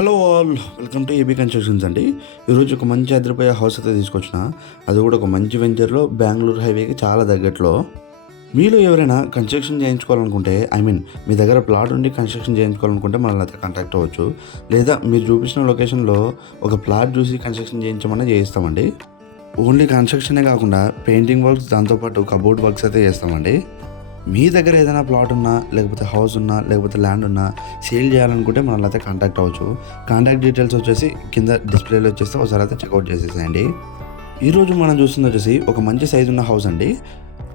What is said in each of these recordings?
Hello all welcome to AB constructions అండి. ఈరోజు ఒక మంచి అదిరిపోయే హౌస్ అయితే తీసుకొచ్చిన. అది కూడా ఒక మంచి వెంచర్లో బెంగళూరు హైవేకి చాలా దగ్గరలో. మీలో ఎవరైనా కన్స్ట్రక్షన్ చేయించుకోవాలనుకుంటే ఐ మీన్ మీ దగ్గర ప్లాట్ ఉండి కన్స్ట్రక్షన్ చేయించుకోవాలనుకుంటే మనల్ని అయితే కాంటాక్ట్ అవ్వచ్చు. లేదా మీరు చూపించిన లొకేషన్లో ఒక ప్లాట్ చూసి కన్స్ట్రక్షన్ చేయించమని చేయిస్తామండి. ఓన్లీ కన్స్ట్రక్షనే కాకుండా పెయింటింగ్ వర్క్స్ దాంతోపాటు కబోర్డ్ వర్క్స్ అయితే చేస్తామండి. మీ దగ్గర ఏదైనా ప్లాట్ ఉన్నా లేకపోతే హౌస్ ఉన్నా లేకపోతే ల్యాండ్ ఉన్నా సేల్ చేయాలనుకుంటే మనల్ని అయితే కాంటాక్ట్ అవ్వచ్చు. కాంటాక్ట్ డీటెయిల్స్ వచ్చేసి కింద డిస్ప్లేలో వచ్చేస్తే ఒకసారి అయితే చెక్అవుట్ చేసేసేయండి. ఈరోజు మనం చూస్తుంది వచ్చేసి ఒక మంచి సైజు ఉన్న హౌస్ అండి.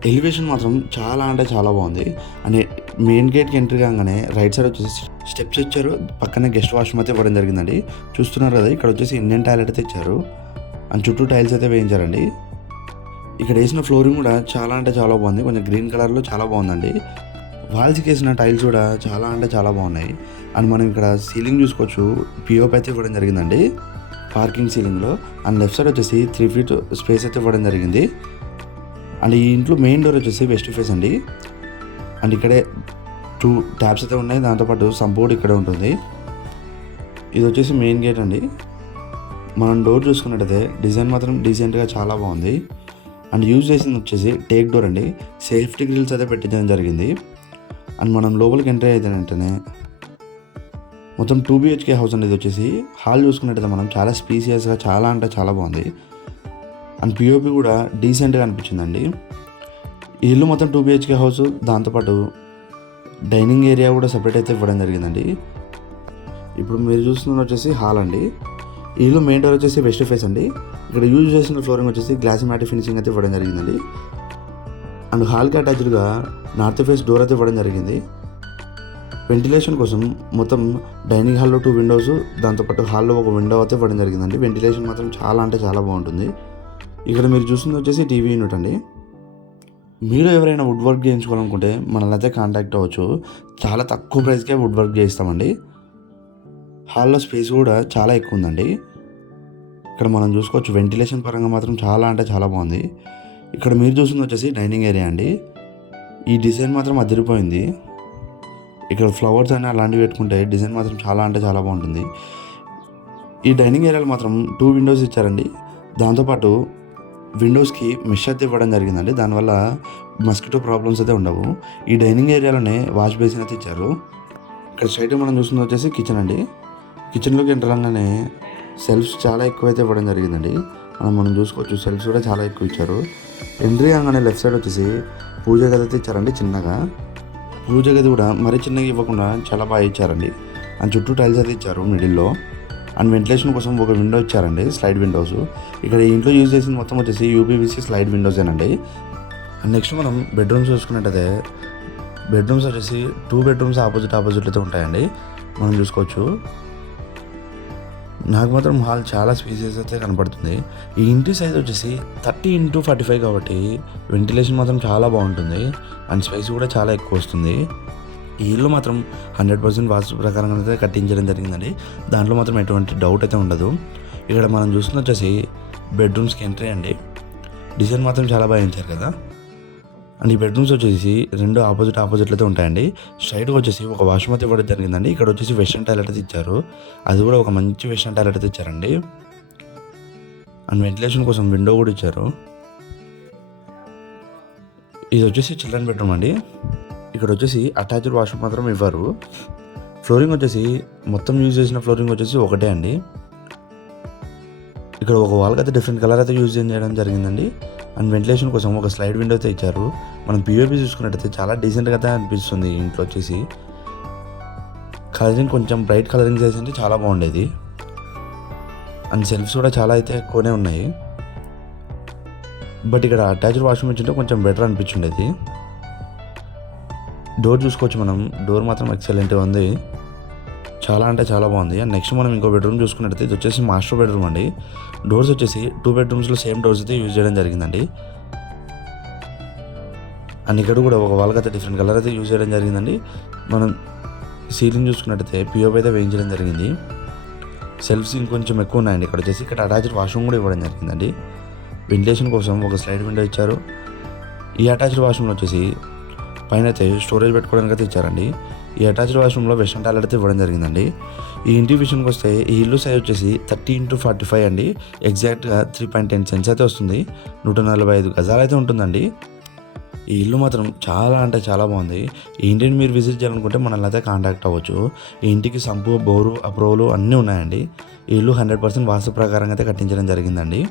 ఎలివేషన్ మాత్రం చాలా అంటే చాలా బాగుంది. అండ్ మెయిన్ గేట్కి ఎంట్రీ కాగానే రైట్ సైడ్ వచ్చేసి స్టెప్స్ ఇచ్చారు. పక్కనే గెస్ట్ వాష్రూమ్ అయితే ఇవ్వడం జరిగిందండి. చూస్తున్నారు కదా ఇక్కడ వచ్చేసి ఇండియన్ టాయిలెట్ అయితే ఇచ్చారు. అండ్ చుట్టూ టైల్స్ అయితే వేయించారండి. ఇక్కడ వేసిన ఫ్లోరింగ్ కూడా చాలా అంటే చాలా బాగుంది. కొంచెం గ్రీన్ కలర్లో చాలా బాగుందండి. వాల్స్కి వేసిన టైల్స్ కూడా చాలా అంటే చాలా బాగున్నాయి. అండ్ మనం ఇక్కడ సీలింగ్ చూసుకోవచ్చు. పిఓపి అయితే ఇవ్వడం జరిగిందండి. పార్కింగ్ సీలింగ్లో అండ్ లెఫ్ట్ సైడ్ వచ్చేసి త్రీ ఫీట్ స్పేస్ అయితే ఇవ్వడం జరిగింది. అండ్ ఈ ఇంట్లో మెయిన్ డోర్ వచ్చేసి వెస్ట్ ఫేస్ అండి. అండ్ ఇక్కడే టూ ట్యాప్స్ అయితే ఉన్నాయి. దాంతోపాటు సంపోర్ట్ ఇక్కడే ఉంటుంది. ఇది వచ్చేసి మెయిన్ గేట్ అండి. మనం డోర్ చూసుకున్నట్టయితే డిజైన్ మాత్రం డీసెంట్గా చాలా బాగుంది. అండ్ యూజ్ చేసింది వచ్చేసి టేక్ డోర్ అండి. సేఫ్టీ గ్రిల్స్ అయితే పెట్టించడం జరిగింది. అండ్ మనం లోపలికి ఎంటర్ అయితే వెంటనే మొత్తం టూ బిహెచ్కే హౌస్ అనేది వచ్చేసి హాల్ చూసుకున్నట్టయితే మనం చాలా స్పీసియస్గా చాలా అంటే చాలా బాగుంది. అండ్ పిఓపి కూడా డీసెంట్గా అనిపించిందండి. ఈ ఇల్లు మొత్తం టూ బిహెచ్కే హౌస్ దాంతోపాటు డైనింగ్ ఏరియా కూడా సపరేట్ అయితే ఇవ్వడం జరిగిందండి. ఇప్పుడు మీరు చూస్తున్నది వచ్చేసి హాల్ అండి. ఈ ఇల్లు మెయిన్ డోర్ వచ్చేసి వెస్ట్ ఫేస్ అండి. ఇక్కడ యూజ్ చేసిన ఫ్లోరింగ్ వచ్చేసి గ్లాస్ మ్యాట్ ఫినిషింగ్ అయితే ఇవ్వడం జరిగిందండి. అండ్ హాల్కి అటాచ్డ్గా నార్త్ ఫేస్ డోర్ అయితే ఇవ్వడం జరిగింది. వెంటిలేషన్ కోసం మొత్తం డైనింగ్ హాల్లో టూ విండోస్ దాంతోపాటు హాల్లో ఒక విండో అయితే ఇవ్వడం జరిగిందండి. వెంటిలేషన్ మాత్రం చాలా అంటే చాలా బాగుంటుంది. ఇక్కడ మీరు చూస్తుంది వచ్చేసి టీవీ యూనిట్ అండి. మీరు ఎవరైనా వుడ్ వర్క్ చేయించుకోవాలనుకుంటే మనల్ని అయితే కాంటాక్ట్ అవ్వచ్చు. చాలా తక్కువ ప్రైస్కే వుడ్ వర్క్ చేయిస్తామండి. హాల్లో స్పేస్ కూడా చాలా ఎక్కువ ఉందండి ఇక్కడ మనం చూసుకోవచ్చు వెంటిలేషన్ పరంగా మాత్రం చాలా అంటే చాలా బాగుంది. ఇక్కడ మీరు చూస్తుంది వచ్చేసి డైనింగ్ ఏరియా అండి. ఈ డిజైన్ మాత్రం అదిరిపోయింది. ఇక్కడ ఫ్లవర్స్ అయినా అలాంటివి పెట్టుకుంటే డిజైన్ మాత్రం చాలా అంటే చాలా బాగుంటుంది. ఈ డైనింగ్ ఏరియాలో మాత్రం టూ విండోస్ ఇచ్చారండి. దాంతోపాటు విండోస్కి మెష్ అయితే ఇవ్వడం జరిగిందండి. దానివల్ల మస్కిటో ప్రాబ్లమ్స్ అయితే ఉండవు. ఈ డైనింగ్ ఏరియాలోనే వాష్ బేసిన్ అయితే ఇచ్చారు. ఇక్కడ స్ట్రైట్ మనం చూస్తుంది వచ్చేసి కిచెన్ అండి. కిచెన్లోకి ఎంటర్ అవ్వగానే సెల్ఫ్స్ చాలా ఎక్కువ అయితే ఇవ్వడం జరిగిందండి. మనం మనం చూసుకోవచ్చు సెల్ఫ్స్ కూడా చాలా ఎక్కువ ఇచ్చారు. ఎంట్రీ అనగానే లెఫ్ట్ సైడ్ వచ్చేసి పూజ గది అయితే ఇచ్చారండి చిన్నగా. పూజ గది కూడా మరీ చిన్నగా ఇవ్వకుండా చాలా బాగా ఇచ్చారండి. అండ్ చుట్టూ టైల్స్ అయితే ఇచ్చారు మిడిల్లో. అండ్ వెంటిలేషన్ కోసం ఒక విండో ఇచ్చారండి స్లైడ్ విండోస్. ఇక్కడ ఇంట్లో యూజ్ చేసింది మొత్తం వచ్చేసి యూపీవీసీ స్లైడ్ విండోసేనండి అండ్ నెక్స్ట్ మనం బెడ్రూమ్స్ చూసుకున్నట్టయితే బెడ్రూమ్స్ వచ్చేసి టూ బెడ్రూమ్స్ ఆపోజిట్ ఆపోజిట్ అయితే ఉంటాయండి. మనం చూసుకోవచ్చు. నాకు మాత్రం హాల్ చాలా స్పేసెస్ అయితే కనపడుతుంది. ఈ ఇంటి సైజ్ వచ్చేసి థర్టీ ఇంటూ ఫార్టీ ఫైవ్ కాబట్టి వెంటిలేషన్ మాత్రం చాలా బాగుంటుంది. అండ్ స్పేస్ కూడా చాలా ఎక్కువ వస్తుంది. ఈ ఇల్లు మాత్రం హండ్రెడ్ పర్సెంట్ వాస్తు ప్రకారంగా అయితే కట్టించడం జరిగిందండి. దాంట్లో మాత్రం ఎటువంటి డౌట్ అయితే ఉండదు. ఇక్కడ మనం చూస్తున్న వచ్చేసి బెడ్రూమ్స్కి ఎంట్రీ అండి. డిజైన్ మాత్రం చాలా బాగా ఇచ్చారు కదా. అండ్ ఈ బెడ్రూమ్స్ వచ్చేసి రెండు ఆపోజిట్ ఆపోజిట్లతో ఉంటాయండి. స్ట్రైట్గా వచ్చేసి ఒక వాష్రూమ్ అయితే ఇవ్వడం జరిగిందండి. ఇక్కడ వచ్చేసి వెస్ట్రన్ టాయిలెట్ అయితే ఇచ్చారు. అది కూడా ఒక మంచి వెస్ట్రన్ టాయిలెట్ అయితే ఇచ్చారండి. అండ్ వెంటిలేషన్ కోసం విండో కూడా ఇచ్చారు. ఇది వచ్చేసి చిల్డ్రన్ బెడ్రూమ్ అండి. ఇక్కడ వచ్చేసి అటాచ్డ్ వాష్రూమ్ మాత్రం ఇవ్వరు. ఫ్లోరింగ్ వచ్చేసి మొత్తం యూజ్ చేసిన ఫ్లోరింగ్ వచ్చేసి ఒకటే అండి. ఇక్కడ ఒక వాల్కి అయితే డిఫరెంట్ కలర్ అయితే యూజ్ చేయడం జరిగిందండి. అండ్ వెంటిలేషన్ కోసం ఒక స్లైడ్ విండో అయితే ఇచ్చారు. మనం పిఓపి చూసుకున్నట్టయితే చాలా డీసెంట్గా అయితే అనిపిస్తుంది ఇంట్లో వచ్చేసి. కలరింగ్ కొంచెం బ్రైట్ కలరింగ్ చేసి చాలా బాగుండేది. అండ్ సెల్ఫ్స్ కూడా చాలా అయితే ఎక్కువనే ఉన్నాయి. బట్ ఇక్కడ అటాచ్డ్ వాష్రూమ్ ఇచ్చింటే కొంచెం బెటర్ అనిపించుండేది. డోర్ చూసుకోవచ్చు మనం. డోర్ మాత్రం ఎక్సలెంట్గా ఉంది. చాలా అంటే చాలా బాగుంది. అండ్ నెక్స్ట్ మనం ఇంకో బెడ్రూమ్ చూసుకున్నట్టయితే ఇది వచ్చేసి మాస్టర్ బెడ్రూమ్ అండి. డోర్స్ వచ్చేసి టూ బెడ్రూమ్స్లో సేమ్ డోర్స్ అయితే యూజ్ చేయడం జరిగిందండి. అండ్ ఇక్కడ కూడా ఒక వాళ్ళకి అయితే డిఫరెంట్ కలర్ అయితే యూజ్ చేయడం జరిగిందండి. మనం సీలింగ్ చూసుకున్నట్టయితే పిఓపి అయితే వేయించడం జరిగింది. సెల్ఫ్స్ ఇంకొంచెం ఎక్కువ ఉన్నాయండి. ఇక్కడ వచ్చేసి ఇక్కడ అటాచ్డ్ వాష్రూమ్ కూడా ఇవ్వడం జరిగిందండి. వెంటిలేషన్ కోసం ఒక స్లైడ్ విండో ఇచ్చారు. ఈ అటాచ్డ్ వాష్రూమ్లో వచ్చేసి పైన అయితే స్టోరేజ్ పెట్టుకోవడానికి అయితే ఇచ్చారండి. ఈ అటాచ్డ్ వాష్రూమ్లో వెస్ట్రన్ టాయిలెట్ అయితే ఇవ్వడం జరిగిందండి. ఈ ఇంటి విషయానికి వస్తే ఈ ఇల్లు సైజ్ వచ్చేసి థర్టీ ఇంటూ ఫార్టీ ఫైవ్ అండి. ఎగ్జాక్ట్గా త్రీ పాయింట్ టెన్ సెన్స్ అయితే వస్తుంది. నూట నలభై ఐదు గజాలు అయితే ఉంటుందండి. ఈ ఇల్లు మాత్రం చాలా అంటే చాలా బాగుంది. ఈ ఇంటిని మీరు విజిట్ చేయాలనుకుంటే మనల్ని అయితే కాంటాక్ట్ అవ్వచ్చు. ఈ ఇంటికి సంపు బోరు అప్రోలు అన్నీ ఉన్నాయండి. ఈ ఇల్లు హండ్రెడ్ పర్సెంట్ వాస్తు ప్రకారంగా అయితే కట్టించడం జరిగిందండి.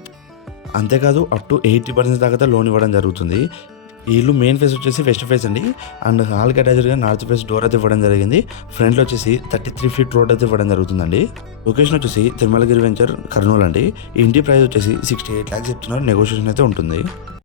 అంతేకాదు అప్ టు ఎయిటీ పర్సెంట్ దాకా లోన్ ఇవ్వడం జరుగుతుంది. ఈ ఇల్లు మెయిన్ ఫేస్ వచ్చేసి వెస్ట్ ఫేస్ అండి. అండ్ హాల్కి అటాచ్డ్గా నార్త్ ఫేస్ డోర్ అయితే ఇవ్వడం జరిగింది. ఫ్రంట్లో వచ్చేసి థర్టీ త్రీ ఫీట్ రోడ్ అయితే ఇవ్వడం జరుగుతుందండి. లొకేషన్ వచ్చేసి తిరుమలగిరి వెంచర్ కర్నూలు అండి. ఇంటి ప్రైస్ వచ్చేసి సిక్స్టీ ఎయిట్ ల్యాక్స్ చెప్తున్నారు. నెగోషియేషన్ అయితే ఉంటుంది.